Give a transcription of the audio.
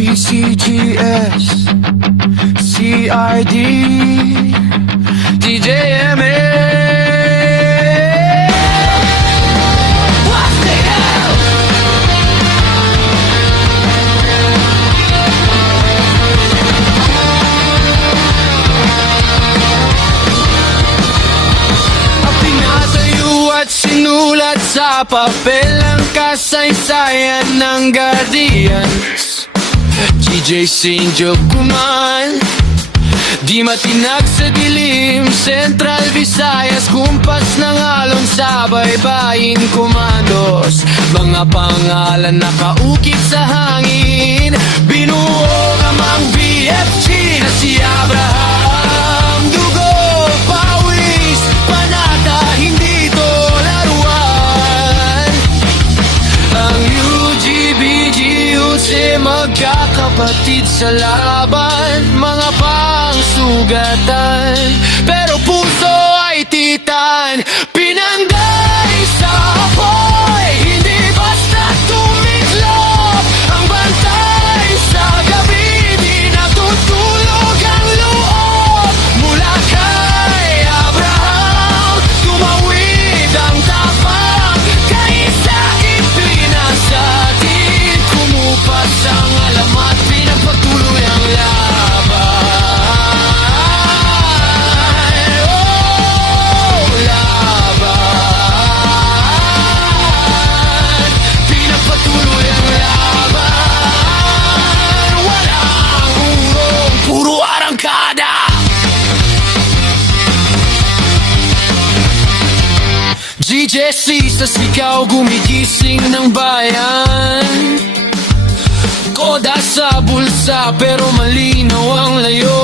PCGS, CID, DJMA. What the hell? Ang pinatayo at sinulat sa papel ang kasaysayan ng Guardians. DJ Sinjo Kuman, di matinag sa dilim, Central Visayas, kumpas ng alon sa baybayin komandos. Mga pangalan nakaukit sa hangin, binuo namang BFG na si Abraham. Dugo, pawis, panata, hindi to laruan. Ang UGBGUC magkakapatid sa laban, mga pangsugatan, pero puso ay titan. Pinanday sa apoy, hindi basta tumiklop. Ang bantay sa gabi, di natutulog ang loob. Mula kay Abraham, tumawid ang tapang, kay Isaac pinasatin. Kumupas ang alamat, pinagpatuloy ang laban. Oh, laban. Pinagpatuloy ang laban. Walang urong, puro arangkada. GJC sa sigaw, gumigising ng bayan. Koda sa bulsa pero malinaw ang layo.